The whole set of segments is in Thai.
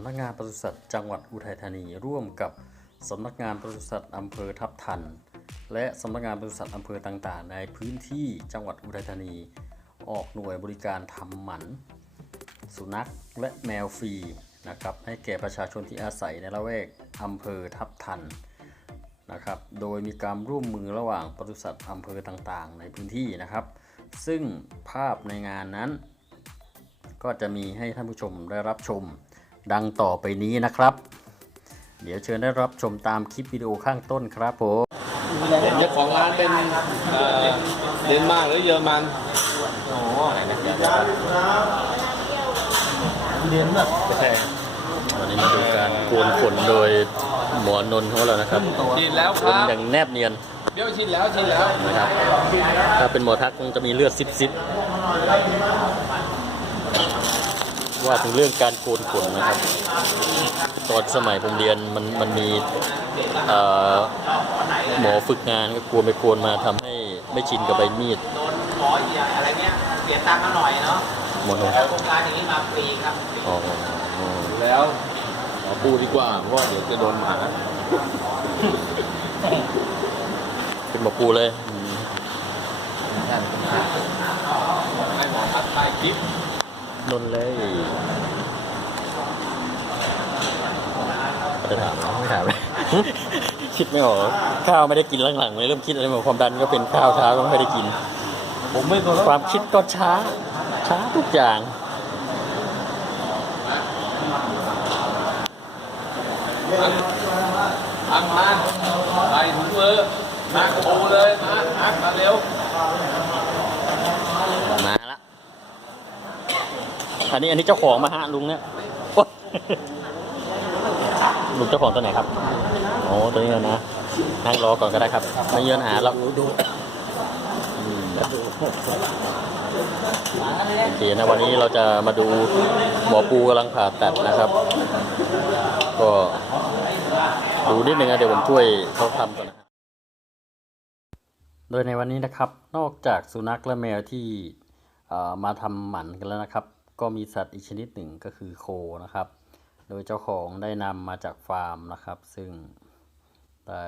ำนักงานปศุสัตว์จังหวัดอุทัยธานีร่วมกับสำนักงานปศุสัตว์อำเภอทับทันและสำนักงานปศุสัตว์อำเภอต่างๆในพื้นที่จังหวัดอุทัยธานีออกหน่วยบริการทำหมันสุนัขและแมวฟรีนะครับให้แก่ประชาชนที่อาศัยในละแวกอำเภอทับทันนะครับโดยมีการร่วมมือระหว่างปศุสัตว์อำเภอต่างๆในพื้นที่นะครับซึ่งภาพในงานนั้นก็จะมีให้ท่านผู้ชมได้รับชมดังต่อไปนี้นะครับเดี๋ยวเชิญได้รับชมตามคลิปวิดีโอข้างต้นครับผมเห็นเจ้าของร้านเป็นเดนมาร์กหรือเยอรมันอะไรนะเดนแบบไม่ใช่วันนี้มาดูการโกนขนโดยหมอนนท์ของเรานะครับชินแล้วค ข รั น บ อย่างแนบเนียนเดี๋ยวชินแล้วนะครับถ้าเป็นหมอทักคงจะมีเลือดซิบว่าถึงเรื่องการโกนขนนะครับตอนสมัยผมเรียนมันมีหมอฝึกงานก็กลัวไปโกนมาทำให้ไม่ชินกับใบมีดหมออะไรเนี้ยเสียตังค์มาหน่อยเนาะหมอโครงการอย่างนี้มาฟรีครับแล้วขอปูดีกว่าเพราะว่าเดี๋ยวจะโดนหมาเป็นหมอปูเลยให้หมอทัดถ่ายคลิปนนเลยจะถามไม่ถามเลยคิดไม่ออกข้าวไม่ได้กินหลังๆเลยเริ่มคิดอะไรแบบความดันก็เป็นข้าวเช้าก็ไม่ได้กินผมไม่ความคิดก็ช้าทุกอย่างทำมาใส่ถุงมือมาโอ้เลยมาเร็วมาละอันนี้เจ้าของมาฮะลุงเนี่ยลุงเจ้าของตัวไหนครับโอ้ตัวนี้นะนั่งรอก่อนก็ได้ครับไม่เยือนหาเราดูโอเคนะวันนี้เราจะมาดูหมอปูกำลังผ่าตัดนะครับก็ดูนิดนึงนะเดี๋ยวผมช่วยเขาทำก่อนนะโดยในวันนี้นะครับนอกจากสุนัขและแมวที่มาทำหมันกันแล้วนะครับก็มีสัตว์อีกชนิดหนึ่งก็คือโคนะครับโดยเจ้าของได้นำมาจากฟาร์มนะครับซึ่งได้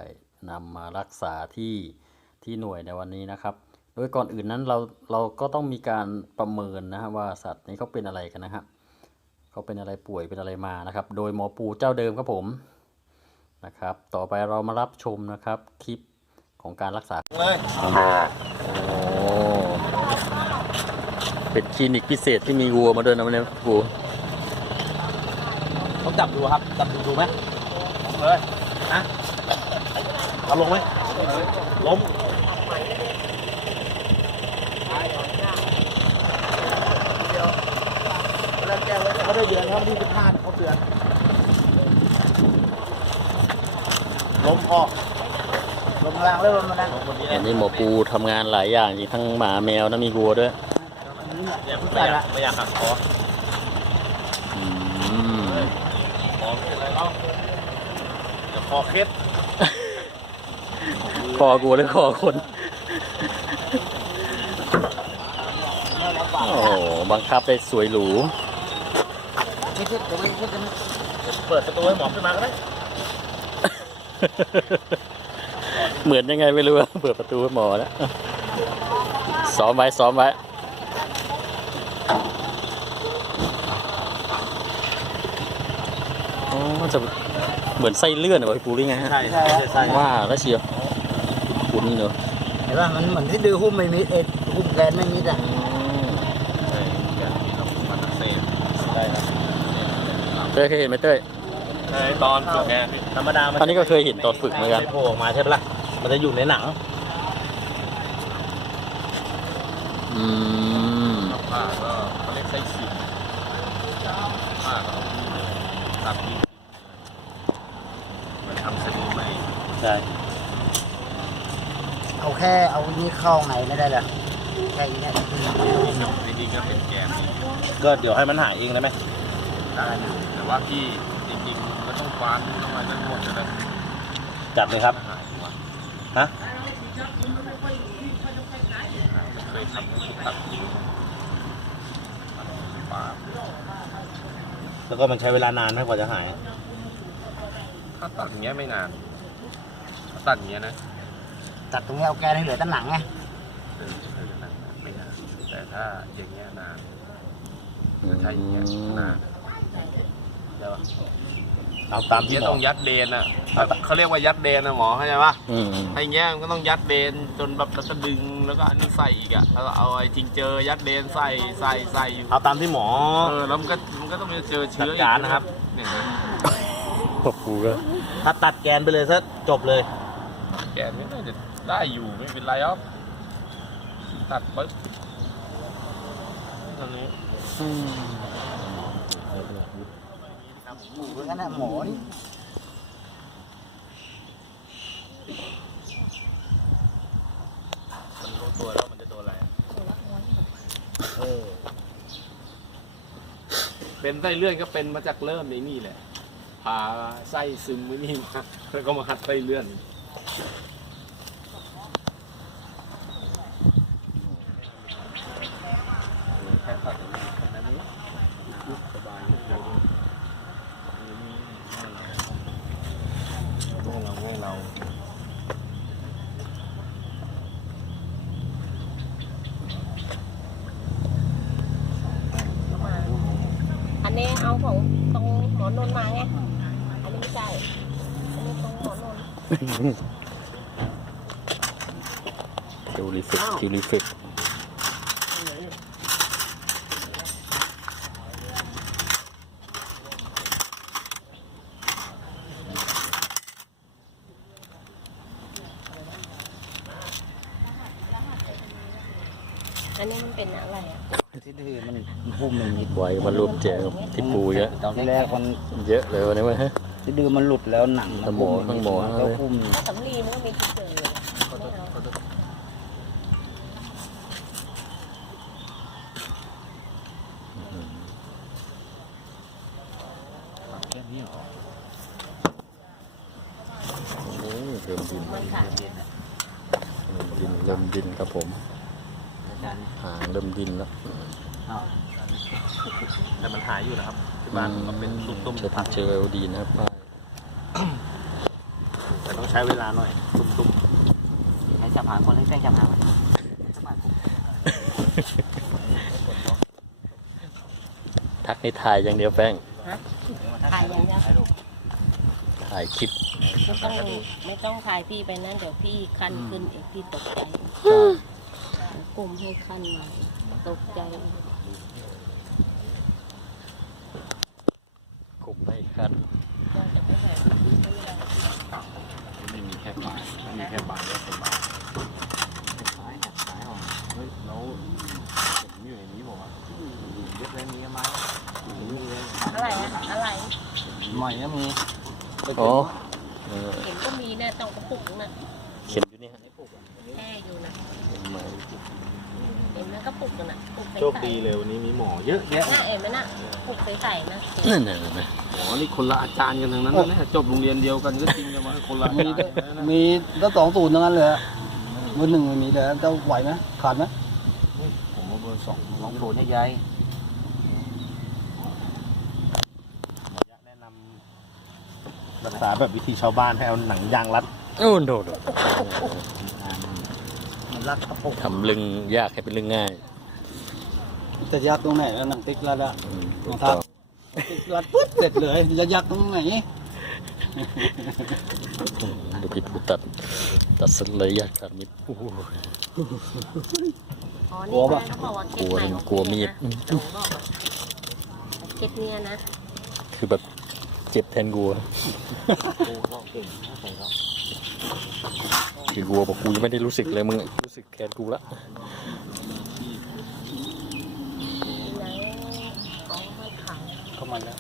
นำมารักษาที่หน่วยในวันนี้นะครับโดยก่อนอื่นนั้นเราก็ต้องมีการประเมินนะฮะว่าสัตว์นี้เขาเป็นอะไรกันนะฮะเขาเป็นอะไรป่วยเป็นอะไรมานะครับโดยหมอปูเจ้าเดิมครับผมนะครับต่อไปเรามารับชมนะครับคลิปของการรักษาเลยโอ้เป็นคลินิกพิเศษที่มีวัวมาด้วยนะวันนี้ปูผมจับดูครับจับดูไหมเลยนะเอาลงไหมล้มเขาได้เดือนครับที่15เขาเดือนล้มออกล้มแรงแล้วล้มแรงอันนี้หมอปูทำงานหลายอย่างจริงทั้งหมาแมวนะมีวัวด้วยไม่อยากหักคอคอเคล็ดคอกูหรือคอคนโอ้บังคับได้สวยหรูเปิดประตูให้หมอขึ้นมาก็ได้เหมือนยังไงไม่รู้เปิดประตูให้หมอแล้วซ้อมไว้จะเหมือนไส้เลื่อนอะพี่ปูหรือไงฮะใช่ว่าแล้วเชียวคุณเนอะเห็นป่ะมันเหมือนที่ดื้อหุ้มไม่มิดหุ้มแกนไม่มิดอ่ะใช่แกนที่เรามาตัดเส้นได้ครับเต้ยเคยเห็นไหมเต้ยตอนฝึกงานธรรมดาอันนี้ก็เคยเห็นตอนฝึกเหมือนกันโผล่ออกมาใช่ปะล่ะมันจะอยู่ในหนังผ้าก็เขาเรียกไส้ฉีกผ้าก็ตัดที่มันทำสนิมใหม่ใช่เอาแค่เอานี่เข้าไงไม่ได้เลยแค่นี้เนี่ยนี่ก็เป็นแกนก็เดี๋ยวให้มันหายเองได้ไหมได้แต่ว่าพี่จริงๆก็ต้องคว้านต้องอะไรทั้งหมดเลยจับเลยครับฮะเคยทำตัดทิ้งปลา แล้วก็มันใช้เวลานานไหมกว่าจะหาย ถ้าตัดอย่างเงี้ยไม่นานถ้าตัดอย่างเงี้ยนะ ตัดตรงนี้เอาแกนให้เหลือด้านหลังไง ไม่นานแต่ถ้าอย่างเงี้ยนานถ้าใช้อย่างเงี้ยนานใช่ปะ เอาตาม อย่าง ที่ เงี้ย หม ต้ อ องยัดเดนอ่ะเขาเรียกว่ายัดเดนนะหมอเข้าใจปะ ถ้าอย่างเงี้ยมันก็ต้องยัดเดนจนแบบแล้วก็ดึงแล้วก็อันนี้ใส่อีกอะแล้วก็เอาไอ้จริงเจอยัดเดนใส่อยู่ เอาตามที่หมอ แล้วมันก็ต้องไปเจอเชื้อ จัดการนะครับ เนี่ย หมอปูก็ ถ้าตัดแกนไปเลยซะจบเลย แกนไม่น่าจะได้อยู่ไม่เป็นไรหรอกตัดปึ๊บตอนนี้ เหมือนกันนะหมอนี่ มันรู้ตัวแล้วมันจะโดนอะไรอะเป็นไส้เลื่อนก็เป็นมาจากเริ่มในนี่แหละพาไส้ซึมไว้นี่มาแล้วก็มาหัดไส้เลื่อน แค่ตัดอย่างนี้แค่นั้นเองสบายไม่เรา อันนี้เอาของตรงหมอนนท์มาไง อันนี้ไม่ใช่ อันนี้ตรงหมอนนท์ คิวรีฟิกคิวรีฟิก อันนี้มันเป็นอะไรอ่ะ ที่ดื้อมันพุ่มมันนิด ไว้มารวบเจอที่ปูเยอะ ตอนแรกมัน เยอะเลยวันนี้วะฮะ ที่ดื้อมันหลุดแล้วหนัง สมองทั้งหมด แล้วพุ่ม ถ้าสำลีมันก็มีที่เจอเลยไม่เอา แค่นี้เหรอ โอ้ยเริ่มดิน มันขาด เริ่มดินครับผมหางเริ่มดินแล้ว แต่มันหายอยู่นะครับที่บ้านมันเป็นตุ้ม เจอเอลดีนะครับป้าย ๆแต่ต้องใช้เวลาหน่อยตุ้ม ใช้จับหางคนให้แจ้งจับหาง ทักให้ถ่ายอย่างเดียวแป้ง ถ่ายอย่างเดียว ถ่ายคลิป ไม่ต้องถ่ายพี่ไปนั่นเดี๋ยวพี่คันขึ้นเองพี่ตกใจกลุ่มให้คันมาตกใจ กลุ่มให้คัด เราจะไม่แบบพี่ไม่ได้ ๆไม่มีแค่บานไม่มีแค่บานแล้วเป็นบานเฮ้ยแล้วผมอยู่ในนี้บอกว่าเยอะเลยนี้ไหมยุ่งเลย อะไรอะอะไร ใหม่นะมี อ๋อ เห็นก็มีนะต้องกระปุกนะ เขียนอยู่นี่ฮะ แช่อยู่นะ เป็นไม้ เห็นไหมกระปุกน่ะปุกใส โชคดีเลยวันนี้มีหมอเยอะแยะ น่าเห็นไหมน่ะปุกใสๆนะ นั่นนะ หมอนี่คนละอาจารย์กันทั้งนั้นนะจบโรงเรียนเดียวกันก็จริงแต่ว่าคนละอาจารย์กันนะ มีตั้ง20ทั้งนั้นเลยเบอร์ 1ไม่มีเลยจะไหวไหมขาดไหม ผมว่าเบอร์สอง 20ใหญ่ แนะนำรักษาแบบวิธีชาวบ้านให้เอาหนังยางรัด โอ้โดด มันรักกระปุก ทำลึงยากให้เป็นลึงง่าย จะยักตรงไหนแล้วหนังติ๊กรัดอะ ถูกต้อง ติ๊กรัดปุ๊บเสร็จเลยจะยักตรงไหน ดูพี่ปูตัดสเลยยากตัดมิดโอ้โห อ๋อนี่นะเขาบอกว่าเคสใหม่ของ กลัวมีด เขาบอกว่าเคสเนี่ยนะ คือแบบเจ็บแทนกัวคือกัวบอกกูยังไม่ได้รู้สึกเลยมึงรู้สึกแทนกูละ ไหนเอาไม่ขาย เข้ามาแล้ว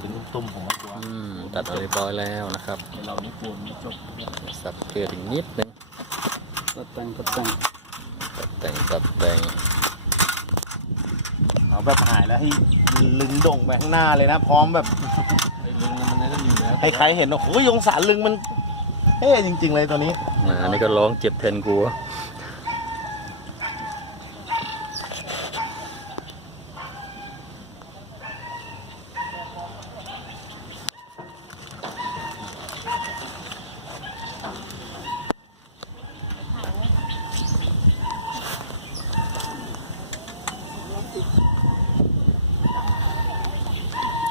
เป็นตุ้มๆผมว่ากลัว ตัดเรียบร้อยแล้วนะครับ เรานี่กลัวมีจบ สับเกลืออีกนิดนึง ตัดแต่ง ตัดแต่ง เอาแบบหายแล้วให้ลึงโด่งไปข้างหน้าเลยนะ พร้อมแบบ ไอ้ลิงมันนั่นอยู่แล้ว ให้ใครเห็นว่าโอ้ยองศาลึงมัน เท่จริงๆเลยตัวนี้ อันนี้ก็ร้องเจ็บแทนกู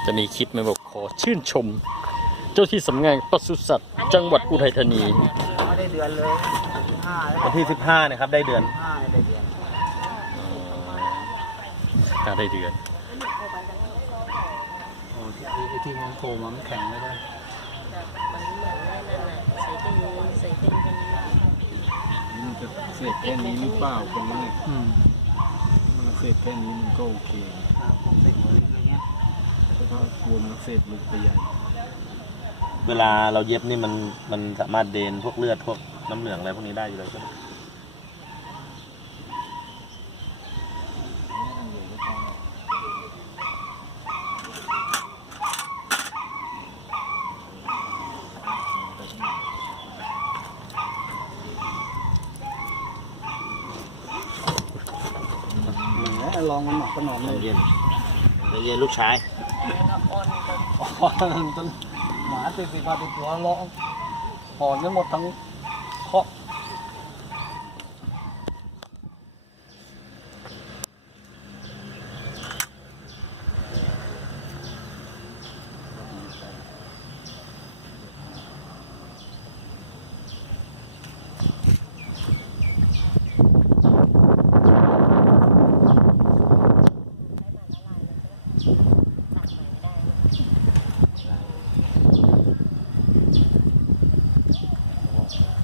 จะมีคลิปไหมบอกขอชื่นชม เจ้าที่สำนักงานปศุสัตว์จังหวัดอุทัยธานี ไม่ได้เดือนเลย15 วันที่ 15นะครับได้เดือน ได้เดือน ถ้าได้เดือน โอ้ที่มันโผล่มามันแข็งเลยนะ มันเหมือนนั่นแหละใส่เป็นกัน มันจะเสร็จแค่นี้หรือเปล่าคนนี้ อืม มันเสร็จแค่นี้มันก็โอเค ติดเลยอะไรเงี้ย แต่ถ้ากลัวมันเสร็จลุกไปใหญ่ เวลาเราเย็บนี่มันสามารถเดนพวกเลือดพวกน้ำเหลืองอะไรพวกนี้ได้อยู่แล้วใช่ไหม ลองมันหนักก็นอนเลย เย็นเย็นลูกชาย แล้วก็อ่อนแบบ จนหมาติดมาติดตัวร้องหอนกันหมดทั้งเคาะ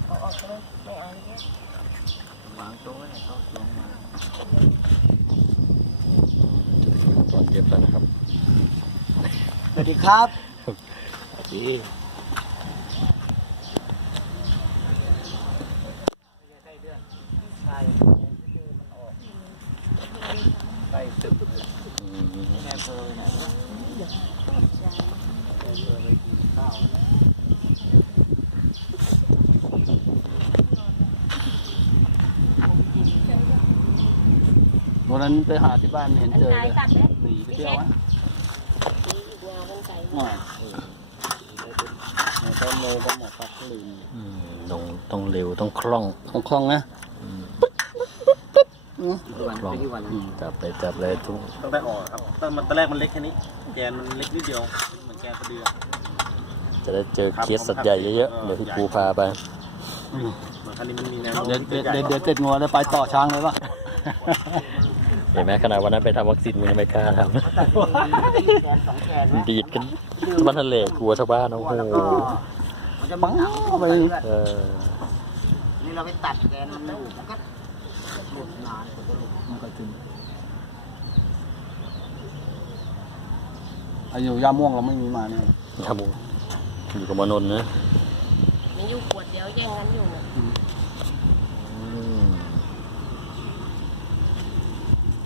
เอาออกใช่ไหมไม่เอาเนี่ย วางโต๊ะให้เขาลงมา ตอนเย็บแล้วนะครับ สวัสดีครับ วันนั้นไปหาที่บ้านเห็นเจอเลยหนีไปเที่ยวไหม อีกแนวกันไก่ อ่าต้นโลก็หมดครับลืม ต้องเร็วต้องคล่อง ของคล่องนะ คล่องจับเลยทุก ต้องได้ออกครับตอนแรกมันเล็กแค่นี้แกนมันเล็กนิดเดียวเหมือนแกนกระเดือ จะได้เจอเคสสัตว์ใหญ่เยอะๆเดี๋ยวพี่ปูพาไป เหมือนคันนี้มันมีแนว เดี๋ยวเสร็จงัวแล้วไปต่อช้างเลยป่ะ เห็นไหมขนาดวันนั้นไปทำวัคซีนมึงยังไม่กล้าทำดีดกันบ้านทะเลกลัวชาวบ้านโอ้โห มันจะมั้งไป นี่เราไปตัดแกนมันอยู่มันก็หลุดนานกว่าจะหลุด มันก็ถึงอายุย่าม่วงเราไม่มีมาเนี่ย ทำอยู่กับมานนท์นะ มีอยู่ขวดเดียวแย่งกันอยู่เนี่ย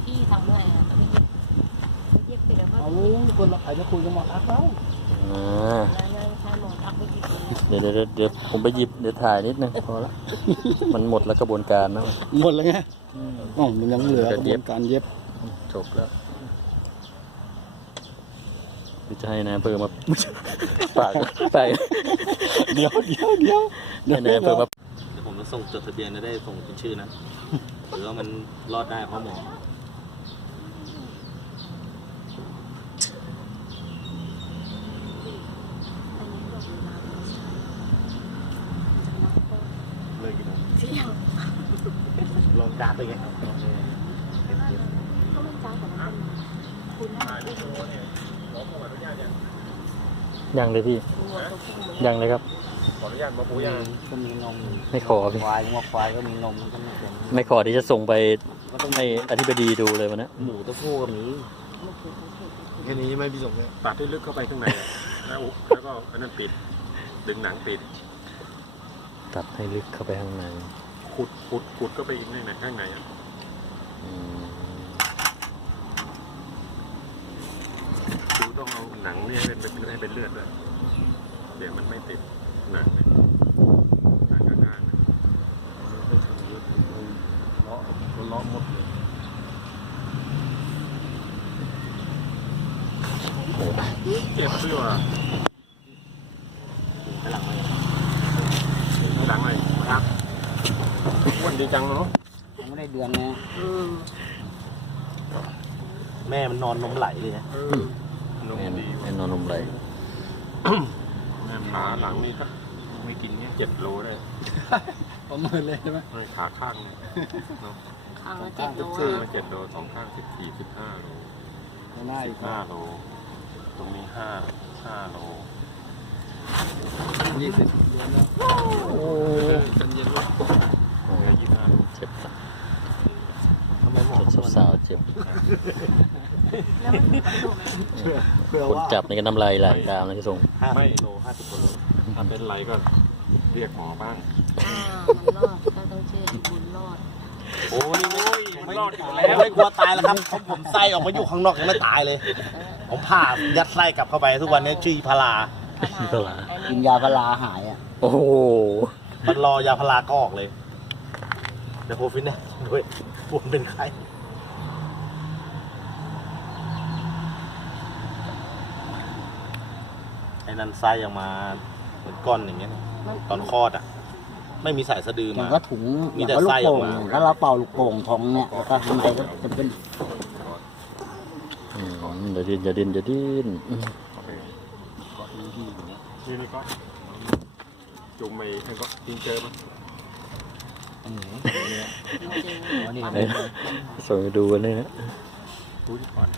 พี่ทำไงอ่ะก็ไม่เย็บไปแล้วก็ เอาคนเราใครจะคุยกันหมดทักเรา แล้วใช้หมอทักไปกี่คน เดี๋ยวผมไปหยิบเดี๋ยวถ่ายนิดนึงพอละมันหมดแล้วกระบวนการนะ หมดแล้วไงอ๋อมันยังเหลือกระบวนการเย็บ จบแล้วจะให้นายอำเภอมาฝากเดี๋ยวให้นายอำเภอมา เดี๋ยวผมจะส่งจดทะเบียนจะได้ส่งเป็นชื่อนะหรือว่ามันรอดได้เพราะหมอเลยกี่โมง เที่ยง ลองการ์ดเลยไง ก็ไม่จ้าแต่ละคุณ ยังเลยพี่ งัวตัวผู้เหมือน ยังเลยครับ ขออนุญาตมาปูย่าง ก็มีนม ไม่ขอพี่ ควายงัวควายก็มีนมมันก็ไม่เป็น ไม่ขอที่จะส่งไป ก็ต้อง ให้อธิบดีดูเลยวันนี้ หมูตัวผู้ก็มี แค่นี้ไม่พี่สมเนี่ย ตัดให้ลึกเข้าไปข้างในอะแล้วก็อันนั้นปิด ดึงหนังปิด ตัดให้ลึกเข้าไปข้างใน ขุดก็ไปอีกในข้างในอะ อืม คือต้องเอาหนังเนี่ยให้เป็นเลือดด้วยเดี๋ยวมันไม่ติดหนังเนี่ย เจ็บด้วยว่ะ หลังเลย หลังเลยครับอ้วนดีจังเนาะ ยังไม่ได้เดือนนะ แม่มันนอนนมไหลเลยนะ นม แม่ ดี แม่นอนนมไหล แม่ขาหลังนี่ก็ ไม่กินเนี่ย 7 โลได้ ประเมินเลยใช่ไหม ขาข้างเนี่ย ข้างละ7 โล ซื้อ นะ มา7 โล2 ข้าง14-15 โล ไม่น่าอีก 15 โลตรงนี้5 โล 20 เดือนแล้ว กันเย็นลูกเหลือ25 โล เจ็บ ทำไมหมอ จนสาวๆเจ็บ แล้วมันมีประตูไหม เพื่อ คน ว่า จับในกันน้ำลายไหลตามนะพี่ทรง 50 โล 50 โล ถ้าเป็นไรก็เรียกหมอบ้าง มันรอดก็ต้องเชื่อบุญรอด โอ้นี่ มันรอดอยู่ ผม แล้ว ไม่กลัวตายแล้วครับผมไส้ออกมาอยู่ข้างนอกยังไม่ตายเลย ผมผ่ายัดไส้กลับเข้าไปทุกวันนี้ชื่อพารา เท่าไหร่ กินยาพาราหายอ่ะ โอ้โห มันรอยาพาราก็ออกเลยเดี๋ยวโคฟินเนี่ยด้วยผมเป็นใครไอ้นั่นไส้ออกมาเหมือนก้อนอย่างเงี้ยตอนคลอดอ่ะ ไม่มีสายสะดือ มัน มา ก็ถุง มีแต่ เหอน ไส้ กับ อ ลู อก ก โป่ง มา ถ้าเราเป่าลูกโป่งท้องเนี่ยแล้วก็ข้างในก็จะเป็น อย่าดิ้นอย่าดิ้นอย่าดิ้น นี่ก็จุ่มไปแล้วก็ทิ้งเจอมั้ย จริง เอ้ยส่งไปดูกันเลยนะ พูดก่อน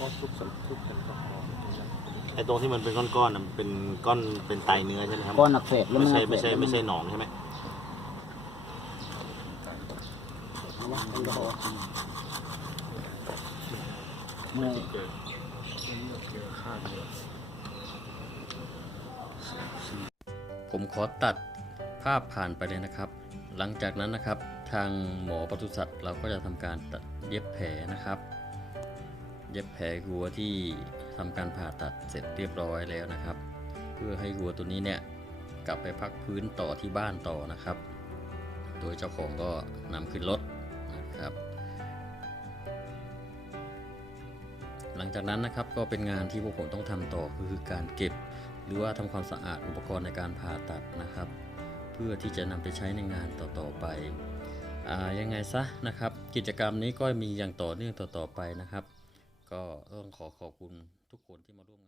ก็ทุบกันก็พอ ไอ้ตรงที่มันเป็นก้อนๆน่ะมันเป็นก้อนเป็นไตเนื้อใช่ไหมครับ ก้อนอักเสบแล้ว ไม่ มัน ใช่ อัก ไม่ เส ใช่ บ ไม่ใช่หนองใช่ไหม เมื่อย เจอข้างเดียว ผมขอตัดภาพผ่านไปเลยนะครับ หลังจากนั้นนะครับ ทางหมอปศุสัตว์เราก็จะทำการตัดเย็บแผลนะครับ เย็บแผลวัวที่ทำการผ่าตัดเสร็จเรียบร้อยแล้วนะครับ เพื่อให้วัวตัวนี้เนี่ยกลับไปพักพื้นต่อที่บ้านต่อนะครับ โดยเจ้าของก็นำขึ้นรถนะครับ หลังจากนั้นนะครับก็เป็นงานที่พวกผมต้องทำต่อคือการเก็บ หรือว่าทำความสะอาดอุปกรณ์ในการผ่าตัดนะครับ เพื่อที่จะนำไปใช้ในงานต่อๆไปยังไงซะนะครับ กิจกรรมนี้ก็มีอย่างต่อเนื่องต่อๆไปนะครับ ก็ต้องขอบคุณทุกคนที่มาร่วมงาน